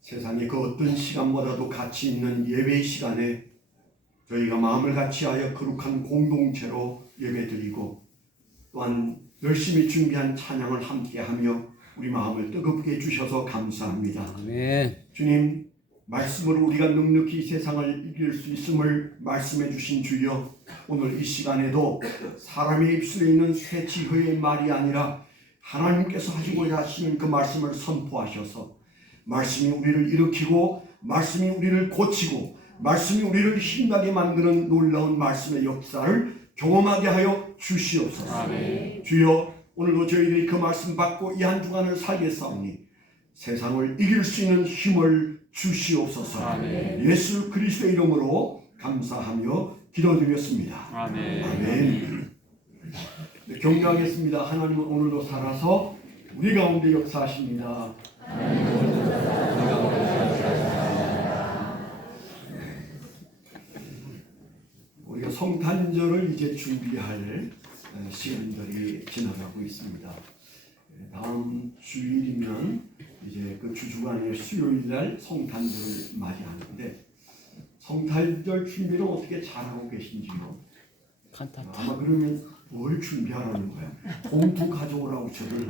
세상의 그 어떤 시간보다도 가치 있는 예배 시간에 저희가 마음을 같이하여 거룩한 공동체로 예배드리고 또한 열심히 준비한 찬양을 함께하며 우리 마음을 뜨겁게 해주셔서 감사합니다. 아멘. 주님, 말씀으로 우리가 넉넉히 세상을 이길 수 있음을 말씀해 주신 주여, 오늘 이 시간에도 사람의 입술에 있는 새 지혜의 말이 아니라 하나님께서 하시고자 하시는 그 말씀을 선포하셔서 말씀이 우리를 일으키고 말씀이 우리를 고치고 말씀이 우리를 힘나게 만드는 놀라운 말씀의 역사를 경험하게 하여 주시옵소서. 아멘. 주여, 오늘도 저희들이 그 말씀 받고 이 한 주간을 살겠사오니 세상을 이길 수 있는 힘을 주시옵소서. 아멘. 예수 그리스도의 이름으로 감사하며 기도드렸습니다. 아멘. 아멘. 네, 격려하겠습니다. 하나님은 오늘도 살아서 우리 가운데 역사하십니다. 우리가 성탄절을 이제 준비할 시간들이 지나가고 있습니다. 다음 주일이면 이제 그 주중간의 수요일날 성탄절을 맞이하는데, 성탄절 준비는 어떻게 잘하고 계신지요? 아마 그러면 뭘 준비하라는 거야? 봉투 가져오라고 저를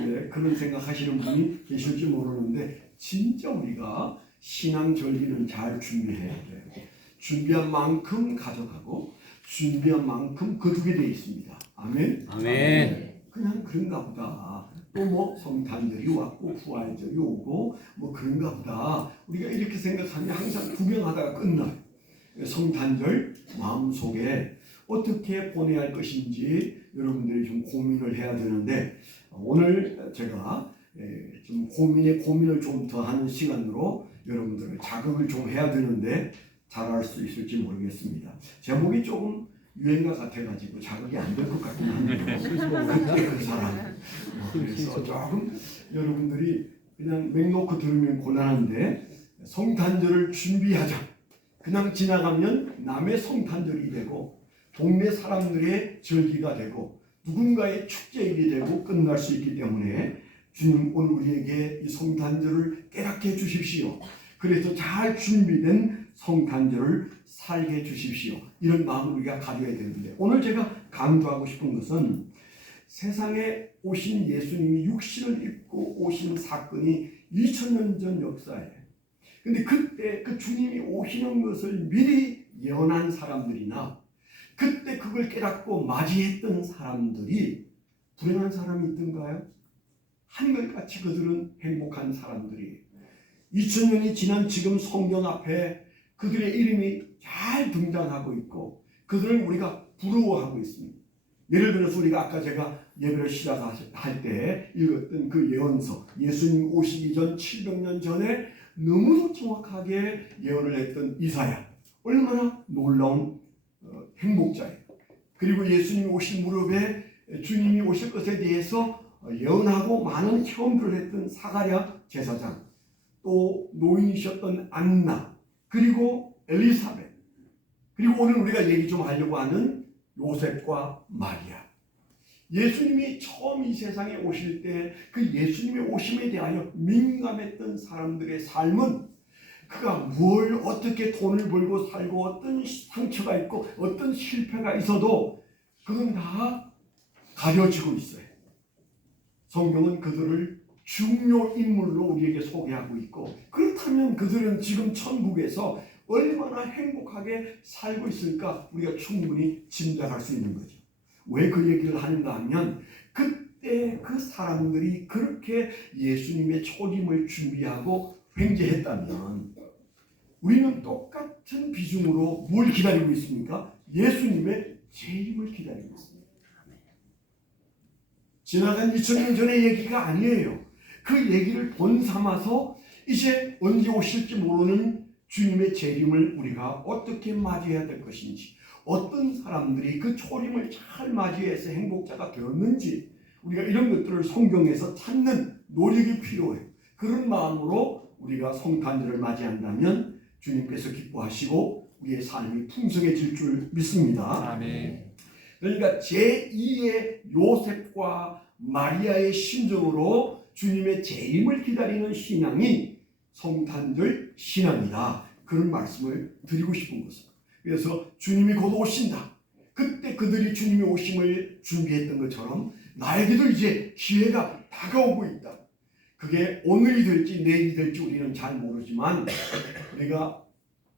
이제 그런 생각하시는 분이 계실지 모르는데, 진짜 우리가 신앙 절기는 잘 준비해야 돼요. 준비한 만큼 가져가고 준비한 만큼 거두게 돼 있습니다. 아멘. 아멘. 그냥 그런가 보다. 또 뭐 성탄절이 왔고 부활절이 오고 뭐 그런가 보다. 우리가 이렇게 생각하면 항상 구경하다가 끝나요. 성탄절 마음속에 어떻게 보내야 할 것인지 여러분들이 좀 고민을 해야 되는데, 오늘 제가 좀 고민을 좀 더 하는 시간으로 여러분들을 자극을 좀 해야 되는데 잘할 수 있을지 모르겠습니다. 제목이 조금 유행가 같아가지고 자극이 안 될 것 같긴 한데요. 그때 그 사람. 그래서 조금 여러분들이 그냥 맹놓고 들으면 곤란한데, 성탄절을 준비하자. 그냥 지나가면 남의 성탄절이 되고 동네 사람들의 절기가 되고 누군가의 축제일이 되고 끝날 수 있기 때문에 주님, 오늘 우리에게 이 성탄절을 깨닫게 해 주십시오. 그래서 잘 준비된 성탄절을 살게 해 주십시오. 이런 마음을 우리가 가져야 되는데, 오늘 제가 강조하고 싶은 것은 세상에 오신 예수님이 육신을 입고 오신 사건이 2000년 전 역사예요. 근데 그때 그 주님이 오시는 것을 미리 예언한 사람들이나 그때 그걸 깨닫고 맞이했던 사람들이 불행한 사람이 있던가요? 한결같이 그들은 행복한 사람들이에요. 2000년이 지난 지금 성경 앞에 그들의 이름이 잘 등장하고 있고 그들을 우리가 부러워하고 있습니다. 예를 들어서 우리가 아까 제가 예배를 시작할 때 읽었던 그 예언서, 예수님 오시기 전 700년 전에 너무도 정확하게 예언을 했던 이사야, 얼마나 놀라운 행복자예요. 그리고 예수님이 오실 무렵에 주님이 오실 것에 대해서 예언하고 많은 체험들을 했던 사가랴 제사장, 또 노인이셨던 안나, 그리고 엘리사벳, 그리고 오늘 우리가 얘기 좀 하려고 하는 요셉과 마리아. 예수님이 처음 이 세상에 오실 때 그 예수님의 오심에 대하여 민감했던 사람들의 삶은 그가 뭘 어떻게 돈을 벌고 살고 어떤 상처가 있고 어떤 실패가 있어도 그건 다 가려지고 있어요. 성경은 그들을 중요 인물로 우리에게 소개하고 있고, 그렇다면 그들은 지금 천국에서 얼마나 행복하게 살고 있을까 우리가 충분히 짐작할 수 있는 거죠. 왜 그 얘기를 하는가 하면, 그때 그 사람들이 그렇게 예수님의 초림을 준비하고 횡재했다면 우리는 똑같은 비중으로 뭘 기다리고 있습니까? 예수님의 재림을 기다리고 있습니다. 지나간 2000년 전의 얘기가 아니에요. 그 얘기를 본 삼아서 이제 언제 오실지 모르는 주님의 재림을 우리가 어떻게 맞이해야 될 것인지, 어떤 사람들이 그 초림을 잘 맞이해서 행복자가 되었는지, 우리가 이런 것들을 성경에서 찾는 노력이 필요해요. 그런 마음으로 우리가 성탄절을 맞이한다면 주님께서 기뻐하시고 우리의 삶이 풍성해질 줄 믿습니다. 아멘. 그러니까 제2의 요셉과 마리아의 심정으로 주님의 재림을 기다리는 신앙이 성탄절 신앙이다. 그런 말씀을 드리고 싶은 것입니다. 그래서 주님이 곧 오신다. 그때 그들이 주님이 오심을 준비했던 것처럼 나에게도 이제 기회가 다가오고 있다. 그게 오늘이 될지 내일이 될지 우리는 잘 모르지만 우리가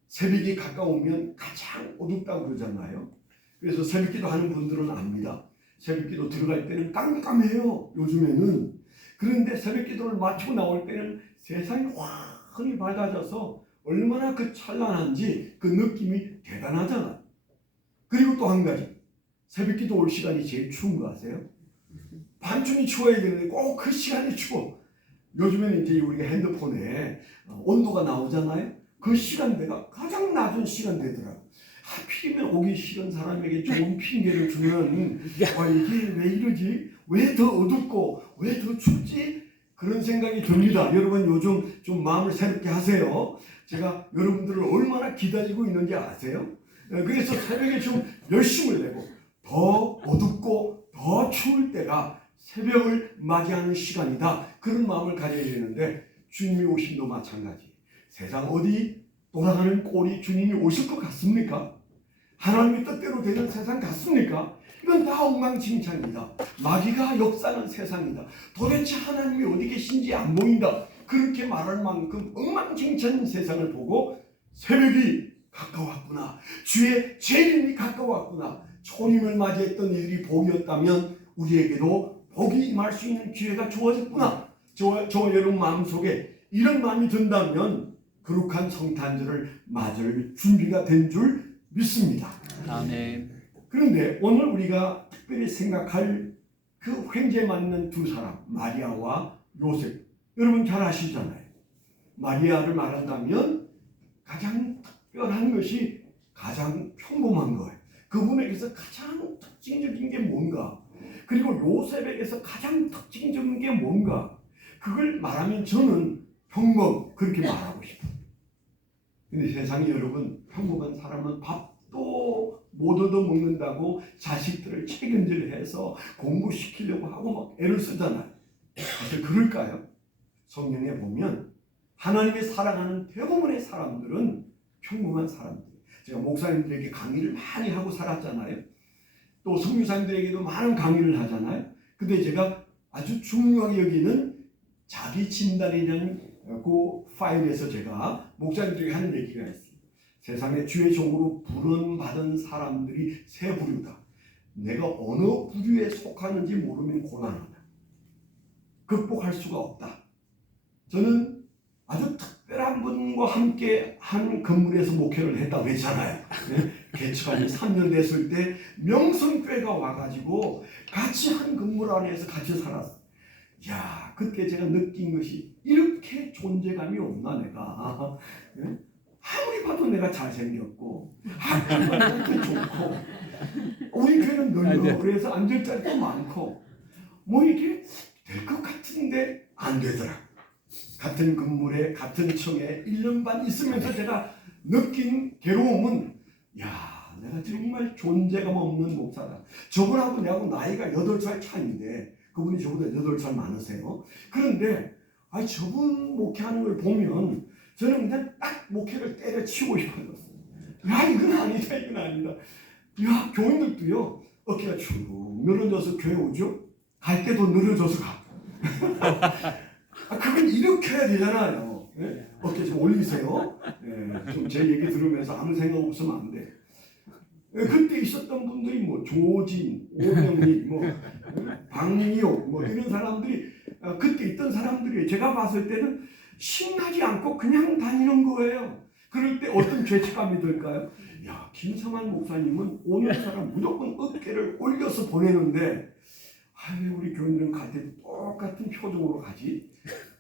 새벽이 가까우면 가장 어둡다고 그러잖아요. 그래서 새벽기도 하는 분들은 압니다. 새벽기도 들어갈 때는 깜깜해요. 요즘에는. 그런데 새벽기도를 마치고 나올 때는 세상이 환히 밝아져서 얼마나 그 찬란한지 그 느낌이 대단하잖아요. 그리고 또 한 가지, 새벽기도 올 시간이 제일 추운 거 아세요? 반쯤이 추워야 되는데 꼭 그 시간이 추워. 요즘에는 이제 우리가 핸드폰에 온도가 나오잖아요. 그 시간대가 가장 낮은 시간대더라고요. 하필이면 오기 싫은 사람에게 좋은 핑계를 주면 이게 왜 이러지? 왜 더 어둡고 왜 더 춥지? 그런 생각이 듭니다. 여러분 요즘 좀 마음을 새롭게 하세요. 제가 여러분들을 얼마나 기다리고 있는지 아세요? 그래서 새벽에 좀 열심을 내고 더 어둡고 더 추울 때가 새벽을 맞이하는 시간이다. 그런 마음을 가져야 되는데 주님이 오심도 마찬가지. 세상 어디 돌아가는 꼴이 주님이 오실 것 같습니까? 하나님의 뜻대로 되는 세상 같습니까? 이건 다 엉망진창이다. 마귀가 역사하는 세상이다. 도대체 하나님이 어디 계신지 안 보인다. 그렇게 말할 만큼 엉망진창인 세상을 보고 새벽이 가까웠구나. 주의 재림이 가까웠구나. 초림을 맞이했던 이들이 복이었다면 우리에게도 복이 임할 수 있는 기회가 주어졌구나. 저 여러분 마음속에 이런 마음이 든다면 거룩한 성탄절을 맞을 준비가 된 줄 믿습니다. 아멘. 그런데 오늘 우리가 특별히 생각할 그 횡재 맞는 두 사람, 마리아와 요셉. 여러분 잘 아시잖아요. 마리아를 말한다면 가장 특별한 것이 가장 평범한 거예요. 그분에게서 가장 특징적인 게 뭔가? 그리고 요셉에게서 가장 특징적인 게 뭔가? 그걸 말하면 저는 평범 그렇게 말하고 싶어요. 근데 세상에 여러분 평범한 사람은 밥도 못 얻어 먹는다고 자식들을 책임질해서 공부시키려고 하고 막 애를 쓰잖아요. 사실 그럴까요? 성경에 보면 하나님의 사랑하는 대부분의 사람들은 평범한 사람들. 제가 목사님들에게 강의를 많이 하고 살았잖아요. 또 선교사님들에게도 많은 강의를 하잖아요. 근데 제가 아주 중요하게 여기는 자기 진단이라는 그 파일에서 제가 목사님들에게 하는 얘기가 있어요. 세상에 주의 종으로 부름받은 사람들이 세 부류다. 내가 어느 부류에 속하는지 모르면 곤란하다. 극복할 수가 없다. 저는 아주 특별한 분과 함께 한 건물에서 목회를 했다고 했잖아요. 개척한 지 3년 됐을 때 명성교회가 와가지고 같이 한 건물 안에서 같이 살았어요. 야, 그때 제가 느낀 것이 이렇게 존재감이 없나 내가. 아무리 봐도 내가 잘생겼고 아무리 봐도 좋고 우리 교회는 늘려. 그래서 앉을 자리도 많고 뭐 이게 될 것 같은데 안 되더라. 같은 건물에 같은 층에 1년 반 있으면서 제가 느낀 괴로움은 야, 내가 정말 존재감 없는 목사다. 저분하고 내하고 나이가 8살 차이인데 그분이 저보다 8살 많으세요. 그런데 저분 목회하는 걸 보면 저는 그냥 딱 목회를 때려치우고 싶어요. 야, 이건 아니다, 이건 아니다. 야, 교인들도요, 어깨가 쭉 늘어져서 교회 오죠? 갈 때도 늘어져서 가. 그건 이렇게 해야 되잖아요. 네? 어깨 좀 올리세요. 네, 좀 제 얘기 들으면서 아무 생각 없으면 안 돼. 네, 그때 있었던 분들이 뭐 조진, 오명희, 뭐 박미옥, 뭐 이런 사람들이 그때 있던 사람들이 제가 봤을 때는 신나지 않고 그냥 다니는 거예요. 그럴 때 어떤 죄책감이 들까요? 야, 김성환 목사님은 오는 사람 무조건 어깨를 올려서 보내는데 우리 교인들은 갈 때 똑같은 표정으로 가지.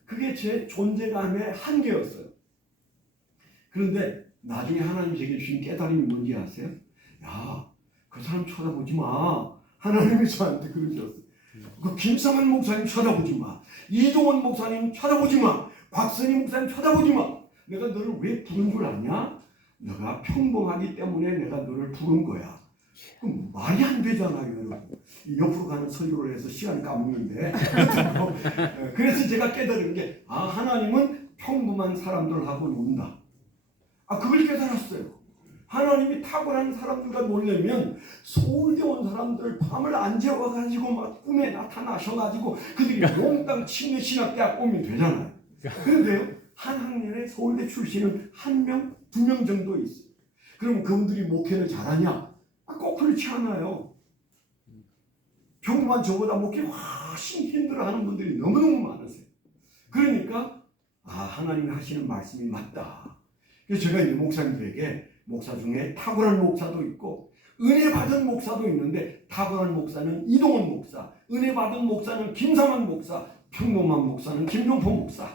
그게 제 존재감의 한계였어요. 그런데 나중에 하나님이 제게 주신 깨달음이 뭔지 아세요? 야, 그 사람 쳐다보지 마. 하나님이 저한테 그러셨어요. 그 김성환 목사님 쳐다보지 마. 이동원 목사님 쳐다보지 마. 곽선희 목사님 쳐다보지 마. 내가 너를 왜 부른 줄 아냐? 너가 평범하기 때문에 내가 너를 부른 거야. 그럼 말이 안 되잖아요, 여러분. 옆으로 가는 설교를 해서 시간 까먹는데. 그래서 제가 깨달은 게, 하나님은 평범한 사람들하고 논다. 그걸 깨달았어요. 하나님이 탁월한 사람들과 놀려면 서울대 온 사람들 밤을 안 재워가지고 막 꿈에 나타나셔가지고 그들이 몽땅 침례 신학대학 오면 되잖아요. 그런데요, 한 학년에 서울대 출신은 1명, 2명 정도 있어요. 그럼 그분들이 목회를 잘하냐? 꼭 그렇지 않아요. 평범한 저보다 목회 훨씬 힘들어하는 분들이 너무너무 많으세요. 그러니까 하나님이 하시는 말씀이 맞다. 그래서 제가 이제 목사님들에게 목사 중에 탁월한 목사도 있고 은혜 받은 목사도 있는데, 탁월한 목사는 이동원 목사, 은혜 받은 목사는 김상환 목사, 평범한 목사는 김종포 목사.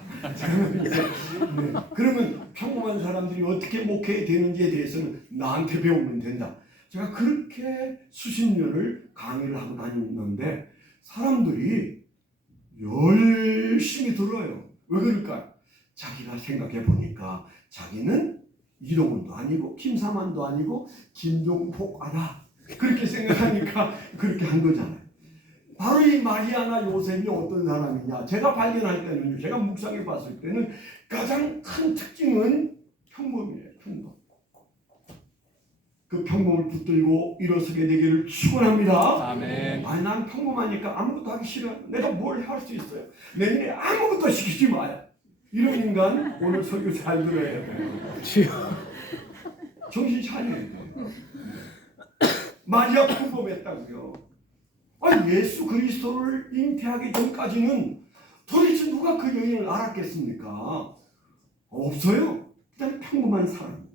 그러면 평범한 사람들이 어떻게 목회해야 되는지에 대해서는 나한테 배우면 된다. 제가 그렇게 수십 년을 강의를 하고 다녔는데 사람들이 열심히 들어요. 왜 그럴까요? 자기가 생각해 보니까 자기는 이동훈도 아니고 김사만도 아니고 김종폭아다, 그렇게 생각하니까 그렇게 한 거잖아요. 바로 이 마리아나 요셉이 어떤 사람이냐, 제가 발견할 때는, 제가 묵상해 봤을 때는 가장 큰 특징은 평범이에요. 평범. 그 평범을 붙들고 일어서게 되기를 축원합니다. 아멘. 난 평범하니까 아무것도 하기 싫어. 내가 뭘 할 수 있어요? 내 눈에 아무것도 시키지 마요. 이런 인간 오늘 설교 잘 들어야 돼요. 정신 차려야 돼요. 마리아 평범했다고요. 예수 그리스도를 잉태하기 전까지는 도대체 누가 그 여인을 알았겠습니까? 없어요. 일단 평범한 사람.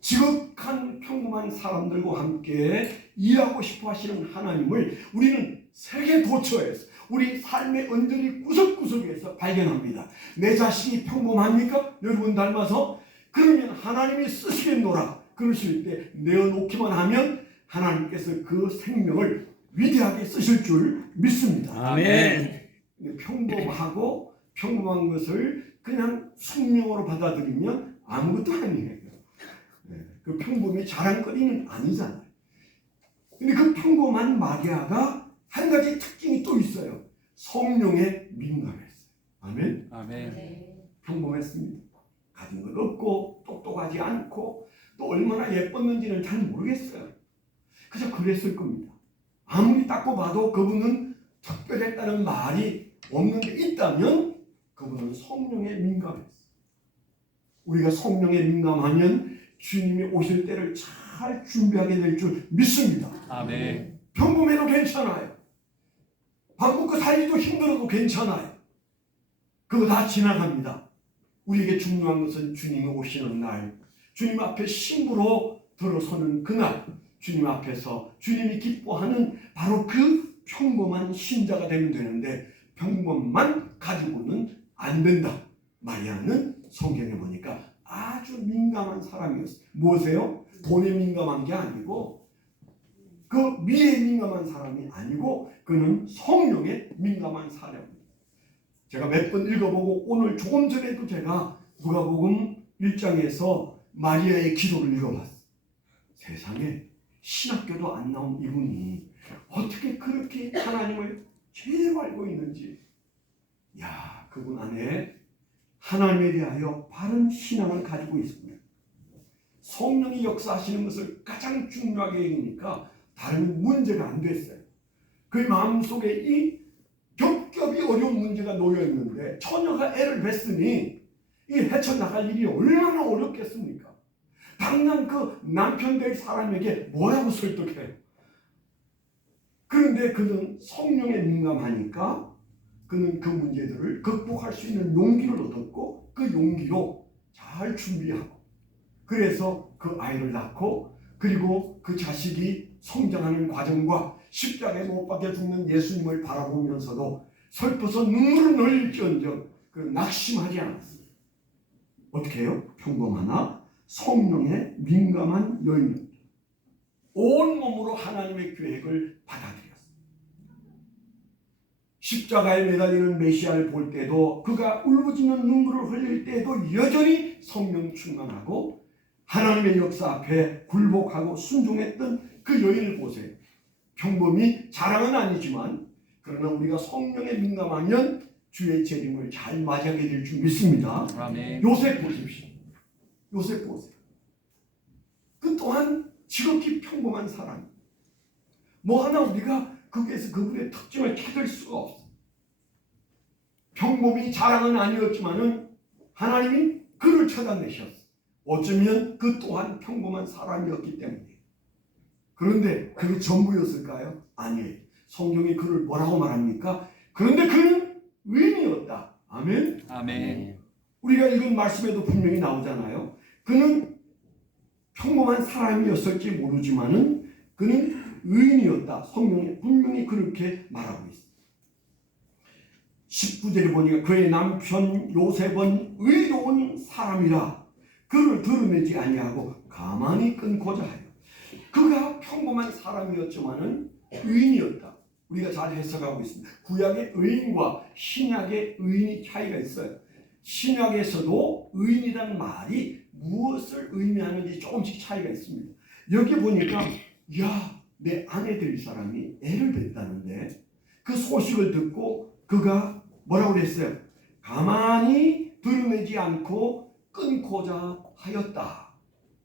지극한 평범한 사람들과 함께 일하고 싶어 하시는 하나님을 우리는 세계 도처에서, 우리 삶의 언저리 구석구석에서 발견합니다. 내 자신이 평범합니까? 여러분 닮아서? 그러면 하나님이 쓰시겠노라. 그러실 때 내어놓기만 하면 하나님께서 그 생명을 위대하게 쓰실 줄 믿습니다. 아멘. 평범하고 평범한 것을 그냥 숙명으로 받아들이면 아무것도 아니에요. 그 평범이 자랑거리는 아니잖아요. 근데 그 평범한 마리아가 한 가지 특징이 또 있어요. 성령에 민감했어요. 아멘. 아멘. 평범했습니다. 가진 것 없고 똑똑하지 않고 또 얼마나 예뻤는지는 잘 모르겠어요. 그저 그랬을 겁니다. 아무리 닦고 봐도 그분은 특별했다는 말이 없는데, 있다면 그분은 성령에 민감했어요. 우리가 성령에 민감하면 주님이 오실 때를 잘 준비하게 될 줄 믿습니다. 아멘. 평범해도 괜찮아요. 밥 먹고 살기도 힘들어도 괜찮아요. 그거 다 지나갑니다. 우리에게 중요한 것은 주님이 오시는 날, 주님 앞에 신부로 들어서는 그날, 주님 앞에서 주님이 기뻐하는 바로 그 평범한 신자가 되면 되는데, 평범만 가지고는 안 된다. 마리아는 성경에 보니까 아주 민감한 사람이었어요. 무엇이에요? 돈에 민감한 게 아니고, 그 미래에 민감한 사람이 아니고, 그는 성령에 민감한 사람입니다. 제가 몇 번 읽어보고, 오늘 조금 전에도 제가 누가복음 1장에서 마리아의 기도를 읽어봤어요. 세상에 신학교도 안 나온 이분이 어떻게 그렇게 하나님을 제대로 알고 있는지, 그분 안에 하나님에 대하여 바른 신앙을 가지고 있습니다. 성령이 역사하시는 것을 가장 중요하게 여기니까 다른 문제가 안 됐어요. 그의 마음속에 이 겹겹이 어려운 문제가 놓여 있는데, 처녀가 애를 뱄으니 이 헤쳐나갈 일이 얼마나 어렵겠습니까? 당장 그 남편 될 사람에게 뭐라고 설득해요? 그런데 그는 성령에 민감하니까 그는 그 문제들을 극복할 수 있는 용기를 얻었고, 그 용기로 잘 준비하고, 그래서 그 아이를 낳고, 그리고 그 자식이 성장하는 과정과 십자가에 못 박혀 죽는 예수님을 바라보면서도 슬퍼서 눈물을 흘릴지언정 그 낙심하지 않았습니다. 어떻게 해요? 평범하나 성령에 민감한 여인입니다. 온몸으로 하나님의 계획을 받아들였습니다. 십자가에 매달리는 메시아를 볼 때도, 그가 울부짖는 눈물을 흘릴 때도 여전히 성령 충만하고 하나님의 역사 앞에 굴복하고 순종했던 그 여인을 보세요. 평범히 자랑은 아니지만 그러나 우리가 성령에 민감하면 주의 재림을 잘 맞이하게 될 줄 믿습니다. 아멘. 요셉 보십시오. 요셉 보세요. 그 또한 지극히 평범한 사람. 뭐 하나 우리가 거기에서 그분의 특징을 찾을 수가 없어. 평범히 자랑은 아니었지만은 하나님이 그를 찾아내셨어. 어쩌면 그 또한 평범한 사람이었기 때문에. 그런데 그게 전부였을까요? 아니에요. 성경이 그를 뭐라고 말합니까? 그런데 그는 의인이었다. 아멘. 아멘. 우리가 읽은 말씀에도 분명히 나오잖아요. 그는 평범한 사람이었을지 모르지만은 그는 의인이었다. 성경에 분명히 그렇게 말하고 있습니다. 19절에 보니까 그의 남편 요셉은 의로운 사람이라 그를 드러내지 아니하고 가만히 끊고자 하여. 그가 평범한 사람이었지만은 의인이었다. 우리가 잘 해석하고 있습니다. 구약의 의인과 신약의 의인이 차이가 있어요. 신약에서도 의인이라는 말이 무엇을 의미하는지 조금씩 차이가 있습니다. 여기 보니까 야, 내 아내 될 사람이 애를 뱄다는데 그 소식을 듣고 그가 뭐라고 그랬어요? 가만히 드러내지 않고 끊고자 하였다.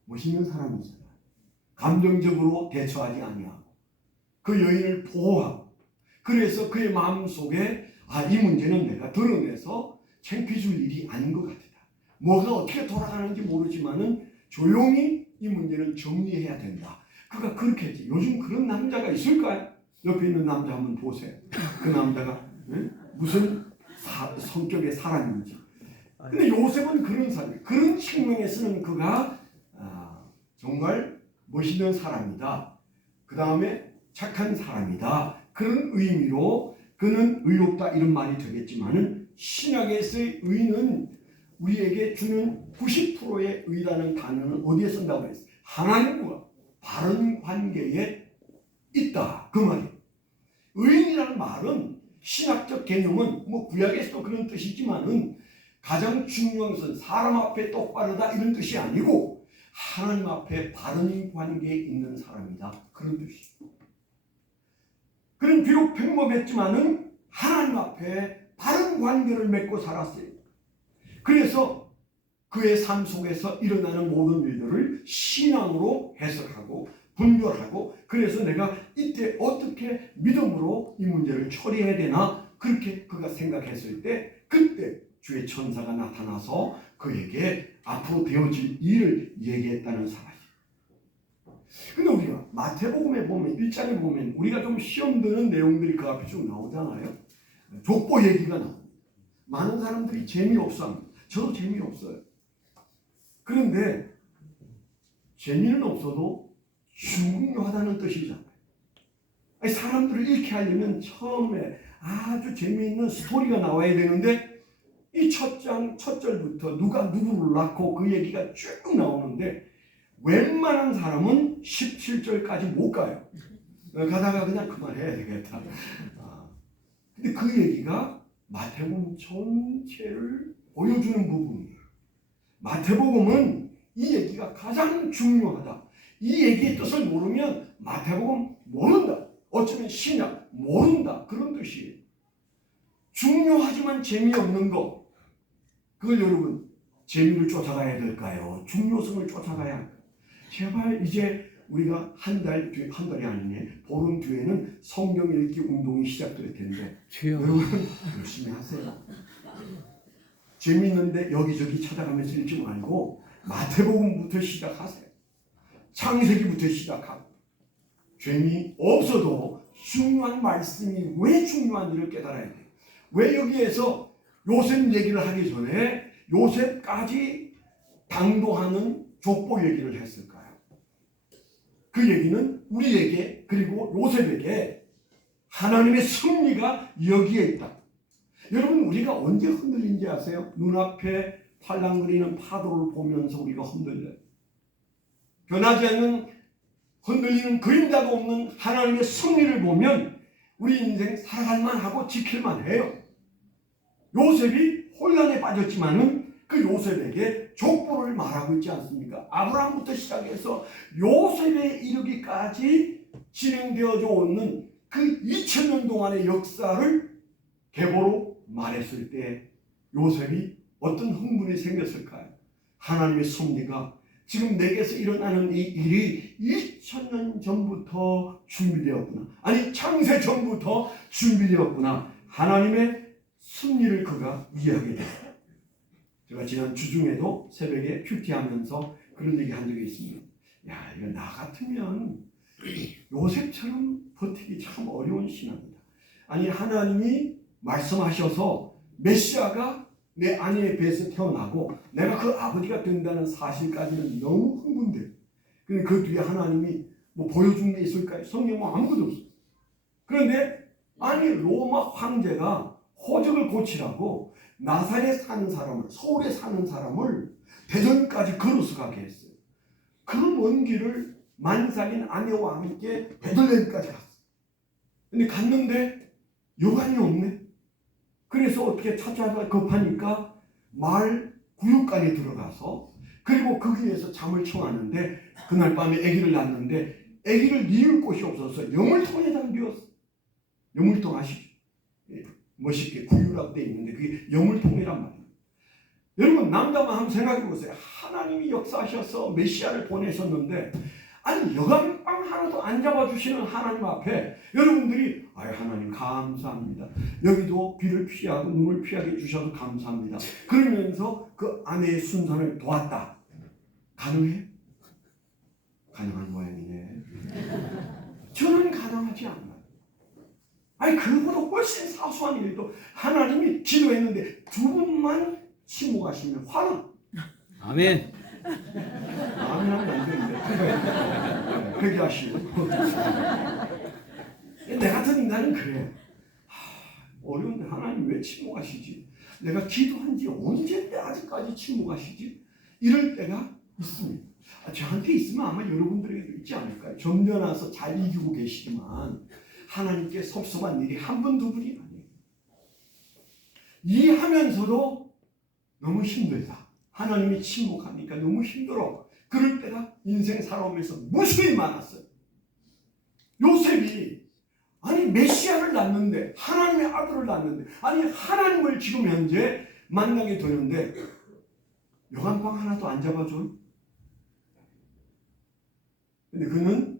멋있는 사람이잖아요. 감정적으로 대처하지 아니하고 그 여인을 보호하고 그래서 그의 마음속에 이 문제는 내가 드러내서 창피해줄 일이 아닌 것 같다. 뭐가 어떻게 돌아가는지 모르지만은 조용히 이 문제는 정리해야 된다. 그가 그렇게 했지. 요즘 그런 남자가 있을까요? 옆에 있는 남자 한번 보세요. 그 남자가 무슨 성격의 사람인지. 근데 요셉은 그런 사람이에요. 그런 측면에서는 그가 정말 멋있는 사람이다. 그 다음에 착한 사람이다. 그런 의미로 그는 의롭다 이런 말이 되겠지만은 신약에서의 의는 우리에게 주는 90%의 의라는 단어는 어디에 쓴다고 했어요? 하나님과 바른 관계에 있다. 그 말이에요. 의인이라는 말은 신학적 개념은 뭐 구약에서도 그런 뜻이지만은 가장 중요한 것은 사람 앞에 똑바르다 이런 뜻이 아니고 하나님 앞에 바른 관계에 있는 사람이다. 그런 뜻이에요. 그는 비록 평범했지만은 하나님 앞에 바른 관계를 맺고 살았어요. 그래서 그의 삶 속에서 일어나는 모든 일들을 신앙으로 해석하고 분별하고 그래서 내가 이때 어떻게 믿음으로 이 문제를 처리해야 되나 그렇게 그가 생각했을 때 그때 주의 천사가 나타나서 그에게 앞으로 되어질 일을 얘기했다는 사실이에요. 근데 우리가 마태복음에 보면 1장에 보면 우리가 좀 시험 드는 내용들이 그 앞에 쭉 나오잖아요. 족보 얘기가 나옵니다. 많은 사람들이 재미없어 합니다. 저도 재미없어요. 그런데 재미는 없어도 중요하다는 뜻이잖아요. 아니, 사람들을 잃게 하려면 처음에 아주 재미있는 스토리가 나와야 되는데 이 첫 장, 첫 절부터 누가 누구를 낳고 그 얘기가 쭉 나오는데 웬만한 사람은 17절까지 못 가요. 가다가 그냥 그만해야 되겠다. 근데 그 얘기가 마태복음 전체를 보여주는 부분이에요. 마태복음은 이 얘기가 가장 중요하다. 이 얘기의 뜻을 모르면 마태복음 모른다. 어쩌면 신약 모른다. 그런 뜻이에요. 중요하지만 재미없는 거. 그걸 여러분 재미를 쫓아가야 될까요? 중요성을 쫓아가야 할까요? 제발 이제 우리가 한 달이 아니네. 보름 뒤에는 성경 읽기 운동이 시작될 텐데 여러분 열심히 하세요. 재미있는데 여기저기 찾아가면서 읽지 말고 마태복음부터 시작하세요. 창세기부터 시작하고 재미없어도 중요한 말씀이 왜 중요한지를 깨달아야 돼요. 왜 여기에서 요셉 얘기를 하기 전에 요셉까지 당도하는 족보 얘기를 했을까요? 그 얘기는 우리에게 그리고 요셉에게 하나님의 승리가 여기에 있다. 여러분 우리가 언제 흔들린지 아세요? 눈앞에 팔랑거리는 파도를 보면서 우리가 흔들려요. 변하지 않는 흔들리는 그림자도 없는 하나님의 승리를 보면 우리 인생 살아갈만 하고 지킬만 해요. 요셉이 혼란에 빠졌지만은 그 그 요셉에게 족보를 말하고 있지 않습니까? 아브라함부터 시작해서 요셉에 이르기까지 진행되어져 오는 그 2000년 동안의 역사를 계보로 말했을 때 요셉이 어떤 흥분이 생겼을까요? 하나님의 섭리가 지금 내게서 일어나는 이 일이 2000년 전부터 준비되었구나. 아니 창세 전부터 준비되었구나. 하나님의 섭리를 그가 이해하게 됐어요. 제가 지난 주중에도 새벽에 큐티하면서 그런 얘기 한 적이 있습니다. 야, 이거 나 같으면 요셉처럼 버티기 참 어려운 신앙이다. 아니 하나님이 말씀하셔서 메시아가 내 아내의 배에서 태어나고 내가 그 아버지가 된다는 사실까지는 너무 흥분돼요. 근데 그 뒤에 하나님이 뭐 보여준 게 있을까요? 성경은 아무것도 없어요. 그런데 아니 로마 황제가 호적을 고치라고 나사렛에 사는 사람을, 서울에 사는 사람을 대전까지 걸어서 가게 했어요. 그 먼 길을 만삭인 아내와 함께 베들레헴까지 갔어요. 근데 갔는데 여관이 없네. 그래서 어떻게 찾아가 급하니까 마을 구역간에 들어가서 그리고 거기에서 잠을 청하는데 그날 밤에 아기를 낳았는데 아기를 뉘을 곳이 없어서 영물통에다 뉘었어. 영물통 아시죠? 멋있게 구유라고 되어 있는데 그게 영물통이란 말이에요. 여러분 남자만 한번 생각해 보세요. 하나님이 역사하셔서 메시아를 보내셨는데 아니 여간빵 하나도 안 잡아주시는 하나님 앞에 여러분들이 아유 하나님 감사합니다. 여기도 비를 피하고 눈을 피하게 해주셔서 감사합니다. 그러면서 그 아내의 순산을 도왔다. 가능해? 가능한 모양이네. 저는 가능하지 않아요. 아니 그보다 훨씬 사소한 일도 하나님이 기도했는데 두 분만 침묵하시면 화는 아멘. 아멘하면 안 되는데 회개하시고 내 같은 인간은 그래. 어려운데 하나님 왜 침묵하시지? 내가 기도한 지 언제인데 아직까지 침묵하시지? 이럴 때가 있습니다. 저한테 있으면 아마 여러분들에게도 있지 않을까요? 점잖아서 잘 이기고 계시지만 하나님께 섭섭한 일이 한 분, 두 분이 아니에요. 이해하면서도 너무 힘들다. 하나님이 침묵하니까 너무 힘들어. 그럴 때가 인생 살아오면서 무수히 많았어요. 요셉이 아니 메시아를 낳는데 하나님의 아들을 낳는데 아니 하나님을 지금 현재 만나게 되는데 여간빵 하나도 안 잡아줘요. 근데 그는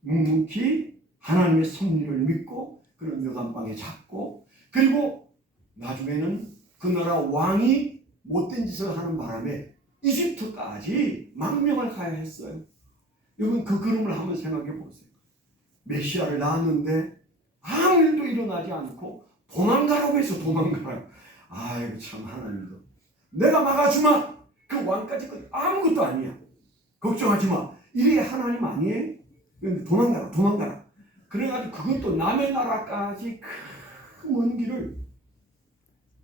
묵묵히 하나님의 섭리를 믿고 그런 여간빵에 잡고 그리고 나중에는 그 나라 왕이 못된 짓을 하는 바람에 이집트까지 망명을 가야 했어요. 여러분 그 그림을 한번 생각해 보세요. 메시아를 낳았는데 아무 일도 일어나지 않고 도망가라고 해서 도망가요. 아이고 참 하나님도 내가 막아주마. 그 왕까지 아무것도 아니야. 걱정하지 마. 이게 하나님 아니에요? 도망가라 도망가라. 그래가지고 그것도 남의 나라까지 큰 먼 길을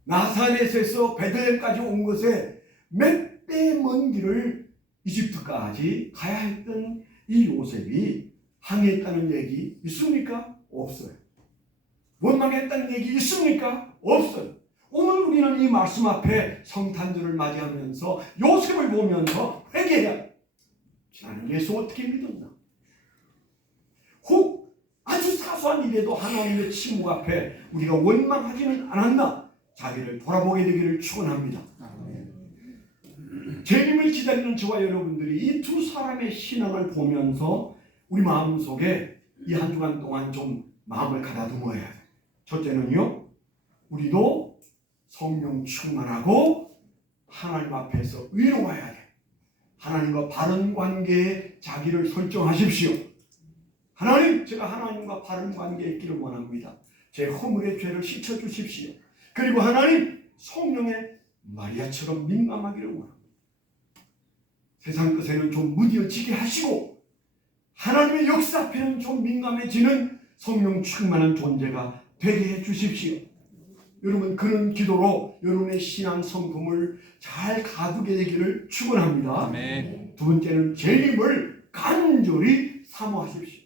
나사렛에서 베들레헴까지 온 것에 몇 배 먼 길을 이집트까지 가야 했던 이 요셉이 항해했다는 얘기 있습니까? 없어요. 원망했다는 얘기 있습니까? 없어요. 오늘 우리는 이 말씀 앞에 성탄절을 맞이하면서 요셉을 보면서 회개해야 나는 예수 어떻게 믿었나? 혹 아주 사소한 일에도 하나님의 침묵 앞에 우리가 원망하지는 않았나? 자기를 돌아보게 되기를 축원합니다. 재림을 기다리는 저와 여러분들이 이 두 사람의 신앙을 보면서 우리 마음속에 이 한 주간 동안 좀 마음을 가다듬어야 돼. 첫째는요, 우리도 성령 충만하고 하나님 앞에서 의로워야 돼. 하나님과 바른 관계에 자기를 설정하십시오. 하나님, 제가 하나님과 바른 관계에 있기를 원합니다. 제 허물의 죄를 씻어주십시오. 그리고 하나님, 성령의 마리아처럼 민감하기를 원합니다. 세상 것에는 좀 무뎌지게 하시고 하나님의 역사 앞에는 좀 민감해지는 성령 충만한 존재가 되게 해주십시오. 여러분 그런 기도로 여러분의 신앙 성품을 잘 가두게 되기를 축원합니다. 아멘. 두 번째는 재림을 간절히 사모하십시오.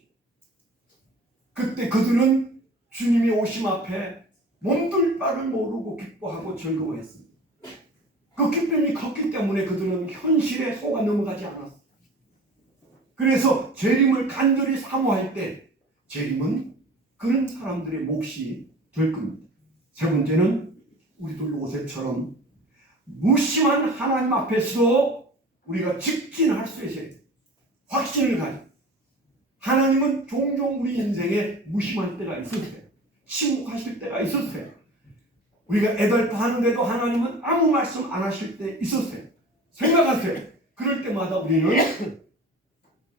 그때 그들은 주님이 오심 앞에 몸둘 바를 모르고 기뻐하고 즐거워했습니다. 그 그 기쁨이 컸기 때문에 그들은 현실에 속아 넘어가지 않았어. 그래서 재림을 간절히 사모할 때 재림은 그런 사람들의 몫이 될 겁니다. 세 번째는 우리도 요셉처럼 무심한 하나님 앞에서도 우리가 직진할 수 있어요. 확신을 가지고. 하나님은 종종 우리 인생에 무심할 때가 있었어요. 침묵하실 때가 있었어요. 우리가 애달파하는데도 하나님은 아무 말씀 안 하실 때 있었어요. 생각하세요. 그럴 때마다 우리는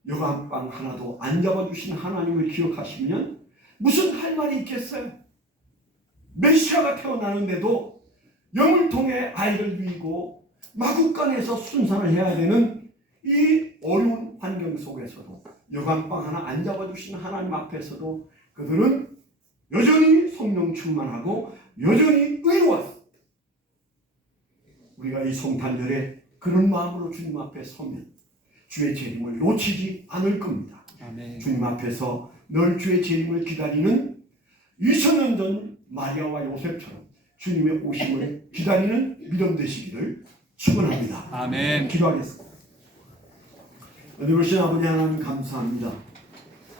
여간빵 하나도 안 잡아주신 하나님을 기억하시면 무슨 할 말이 있겠어요? 메시아가 태어나는데도 영을 통해 아이를 위고 마구간에서 순산을 해야 되는 이 어려운 환경 속에서도 여간빵 하나 안 잡아주신 하나님 앞에서도 그들은 여전히 성령 충만하고 여전히 의로웠어. 우리가 이 성탄절에 그런 마음으로 주님 앞에 서면 주의 재림을 놓치지 않을 겁니다. 아멘. 주님 앞에서 늘 주의 재림을 기다리는 2000년 전 마리아와 요셉처럼 주님의 오심을 기다리는 믿음 되시기를 축원합니다. 아멘. 기도하겠습니다. 은혜로우신 아버지 하나님 감사합니다.